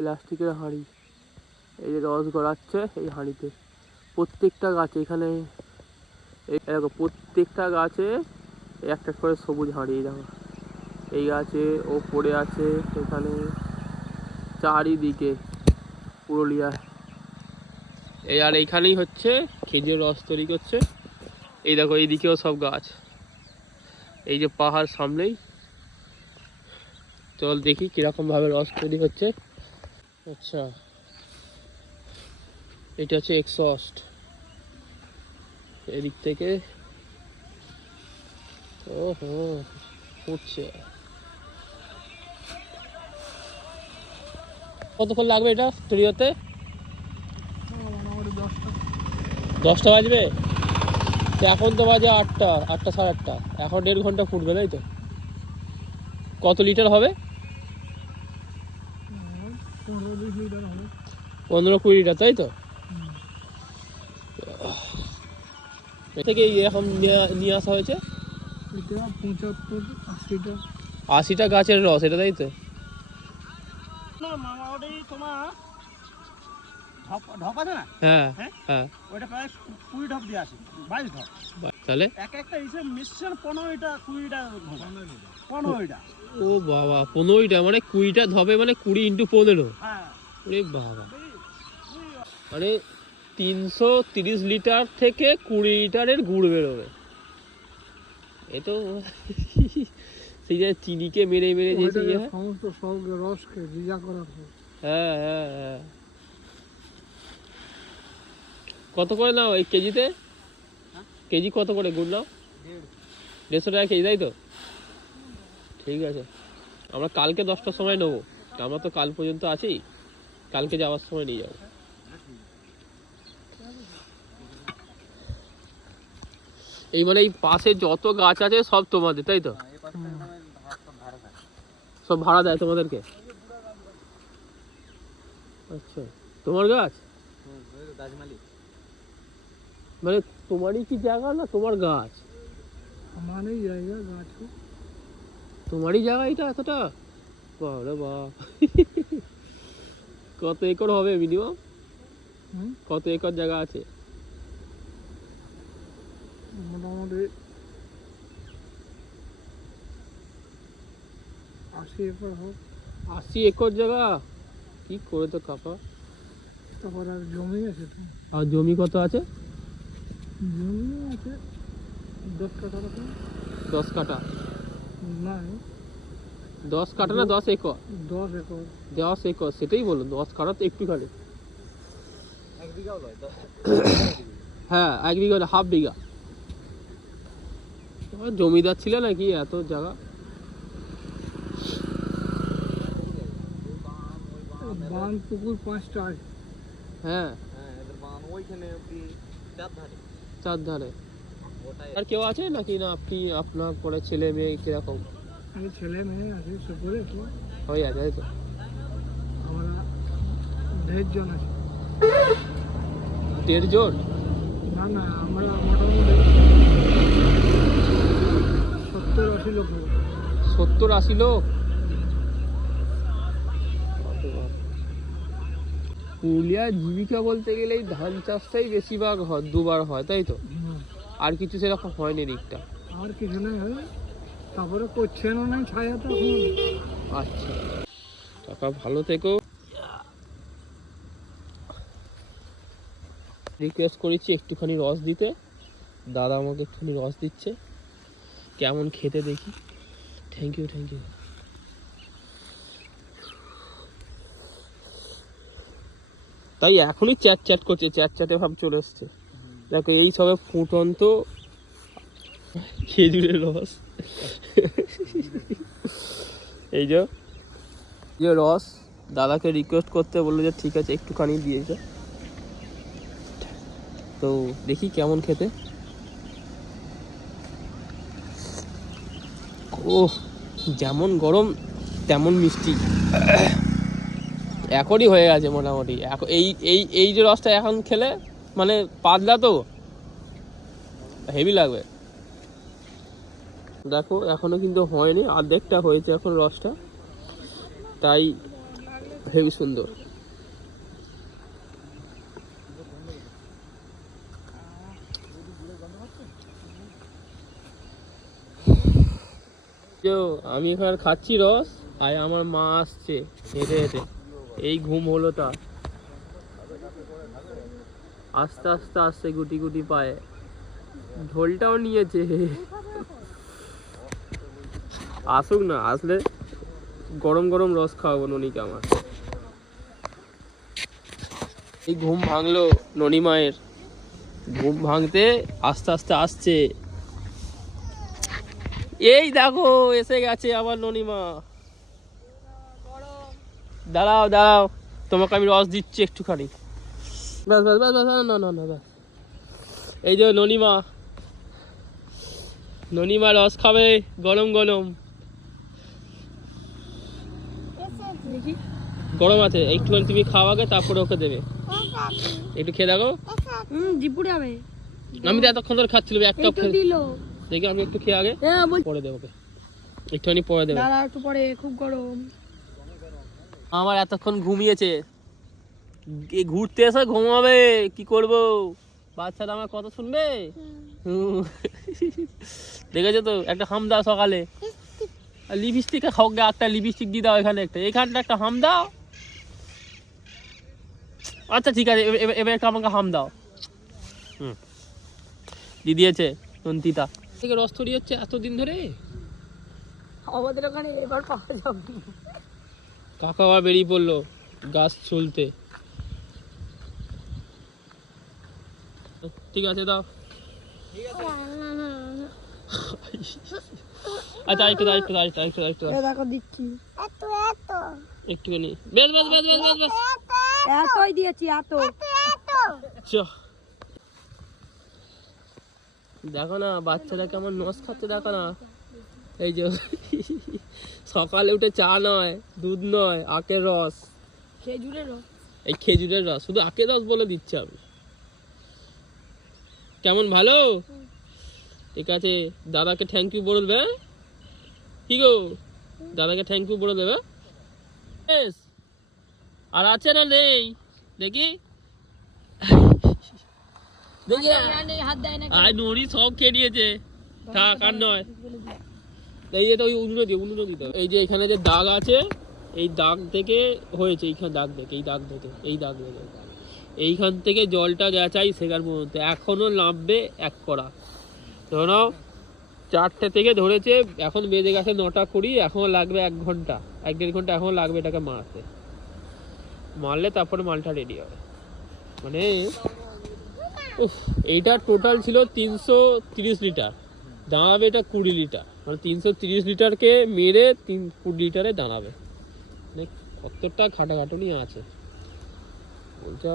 প্লাস্টিকের হাঁড়ি, এই যে রস গড়াচ্ছে এই হাঁড়িতে। প্রত্যেকটা গাছে এখানে এই দেখো, প্রত্যেকটা গাছে একটা করে সবুজ হাঁড়ি। দেখো এই গাছে ও পড়ে আছে এখানে, চারিদিকে পুরুলিয়া। এই আর এইখানেই হচ্ছে খেজুর রস তৈরি করছে। এই দেখো এইদিকেও সব গাছ, এই যে পাহাড় সামনেই। চল দেখি কিরকম ভাবে রস তৈরি হচ্ছে। আচ্ছা, এটা হচ্ছে এক্সস্ট, এদিক থেকে ওহো ফুটছে। কতক্ষণ লাগবে এটা তৈরি হতে? 10টা বাজবে? এখন তো বাজে 8টা, 8টা সাড়ে 8টা, এখন 1.5 ঘন্টা ফুটবে তাই তো? কত লিটার হবে? 15-20 লিটার তাই তো? থেকে এরকম নিয়ে আসা হয়েছে 80টা গাছের রস, এটা তাই তো? হ্যাঁ হ্যাঁ, তাহলে ও বাবা, 15টা মানে 20টা ধবে, মানে 20 × 15। ওরে বাবা, মানে 330 লিটার থেকে 20 লিটারের গুড় বেরোবে। এ তো সেই যে চিনিকে মেরে মেরে দিয়েছে। হ্যাঁ হ্যাঁ হ্যাঁ। কত করে নাও এই কেজিতে? কেজি কত করে গুড় নাও? 150 টাকা কেজি তাই তো? ঠিক আছে, আমরা কালকে 10টার সময় নেবো, আমরা তো কাল পর্যন্ত আছি, কালকে যাওয়ার সময় নিয়ে যাবো। এই মানে এই পাশে যত গাছ আছে সব তোমাদের তাই তো? সব ভাড়া দেয় তোমাদেরকে? আচ্ছা, তোমার গাছ মানে তোমারই কি জায়গা না তোমার গাছ? আমারই জায়গা, গাছ তোমারই জায়গা এটা এতটা? বাবা বাপ, কত একর হবে মিনিমাম? কত একর জায়গা আছে? মোটামুটি 80 একর হোক। 80 একর জায়গা কি করে তো কাপা। তারপর আর জমি আছে তো? আর জমি কত আছে? জমি আছে 10 কাঠা। 10 কাঠা না, 10 কাঠা না 10 একর? 10 একর। 10 একর, সেটাই বলো, 10 কাঠা তো একটু খালি। 1 বিঘাও নয়। হ্যাঁ 1 বিঘা, হাফ বিঘা। জমিদার ছিল নাকি এত জায়গা? বাঁধ পুকুর 5টা আছে। হ্যাঁ, চারধারে। আর কেউ আছে নাকি, না আপনি আপনার পরে ছেলে মেয়ে কিরকম? আমি ছেলে মেয়ে আছে, সকলে হয়ে আছে তাই তো? আমরা 1.5 জন আছি। 1.5 জন? না না, আমরা মোটামুটি 70-80 লোক। 70-80 লোক? পুরুলিয়ার জীবিকা বলতে গেলে এই ধান চাষটাই বেশিরভাগ হয়, 2বার হয় তাই তো? আর কিছু সেরকম হয়নি দিকটা? আর কিছু নাই, তারপরে করছেন না ছায়াটা। আচ্ছা, টাকা ভালো থেকো। রিকোয়েস্ট করেছি একটুখানি রস দিতে, দাদা আমাকে একটুখানি রস দিচ্ছে, কেমন খেতে দেখি। Thank you thank you. তাই এখনই চ্যাট চ্যাট করছে, চ্যাট চ্যাটে ভাব চলে এসছে। দেখো এই সবে ফুটন্ত খেজুরের রস, এই যে রস, দাদাকে রিকোয়েস্ট করতে বললো যে ঠিক আছে একটুখানি দিয়েছে, তো দেখি কেমন খেতে। ও যেমন গরম তেমন মিষ্টি, এখনই হয়ে গেছে মোটামুটি। এই এই এই যে রসটা এখন খেলে মানে পাতলা তো হেভি লাগবে। দেখো এখনো কিন্তু হয়নি, অর্ধেকটা হয়েছে এখন রসটা, তাই হেবি সুন্দর। আমি এখানে খাচ্ছি রস, আর আমার মা আসছে হেঁটে হেঁটে, এই ঘুম হলো তার। আস্তে আস্তে আস্তে গুটি গুটি পায়ে, ঢোলটাও নিয়েছে। আসুক না, আসলে গরম গরম রস খাওয়াবো ননিকে আমার। এই ঘুম ভাঙলো ননি মায়ের, ঘুম ভাঙতে আস্তে আস্তে আসছে। এই দেখো এসে গেছে আবার ননিমা। দাঁড়াও দাঁড়াও, তোমাকে আমি রস দিচ্ছি একটুখানি। ব্যাস ব্যাস ব্যাস ব্যাস, না না না ব্যাস। এই যে ননিমা, ননিমা রস খাবে গরম গরম। গরম আছে, একটুখানি তুমি খাওয়াকে তারপরে ওকে দেবে। একটু খেয়ে দেখো। আমি তো এতক্ষণ ধরে খাচ্ছিলাম, এক কাপ দেখি আমি একটু খেয়ে আগে পরে দেবো, একটুখানি পরে দেবো। একটু পরে, খুব গরম। আমার এতক্ষণ ঘুমিয়েছে, ঘুরতে এসে ঘুমাবে, কি করব? বাচ্চারা আমার কথা শুনবে? দেখেছো তো, একটা হাম দাও সকালে, লিপস্টিক একটা লিপস্টিক দিয়ে দাও, এখানে একটা, এখানটা একটা হাম দাও। আচ্ছা ঠিক আছে, এবার একটা আমাকে হাম দাও। দিয়ে দিয়েছে নন্দিতা। থেকে রস তৈরি হচ্ছে এতদিন ধরে, আমাদের ওখানে এবার পাওয়া যাবে। কাকা আবার বেরিয়ে পড়লো গাছ চলতে। ঠিক আছে দাও। আচ্ছা একটু দাও, একটু দাও, একটু একটু দেখো দিচ্ছি একটুখানি, বেশ বেশ বেশ বেশ বেশ বেশ, এতই দিয়েছি, এত। দেখো না বাচ্চারা কেমন নস খাচ্ছে, দেখো না। এই যে সকালে উঠে চা নয়, দুধ নয়, আখের রস, খেজুরের রস। এই খেজুরের রস, শুধু আখের রস বলে দিচ্ছি আমি। কেমন ভালো? ঠিক আছে, দাদাকে থ্যাংক ইউ বলে দেবে। কি গো, দাদাকে থ্যাংক ইউ বলে দেবে। আর আছে না নেই দেখি, দেখি আর নড়ি সব খেয়ে নিয়েছে, থাক আর নয়। এই যে ওই উনুনে দিতে, এই যে এখানে যে দাগ আছে, এই দাগ থেকে হয়েছে, এইখানে দাগ দেখে, এই দাগ দেখে, এই দাগ দেখে, এইখান থেকে জলটা গেছাই সেখান পর্যন্ত, এখনো নামবে এক কড়া। ধরো 4টে থেকে ধরেছে, এখন বেজে গেছে 9:20, এখন লাগবে 1 ঘন্টা, 1-1.5 ঘন্টা এখন লাগবে এটাকে মারতে। মারলে তারপরে মালটা রেডি হবে। মানে এইটা টোটাল ছিল 330 লিটার, দাঁড়াবে এটা 20 লিটার, মানে 330 লিটারকে মেরে 20 লিটারে দাঁড়াবে। কতটা খাটাখাটুনি আছে বলছো।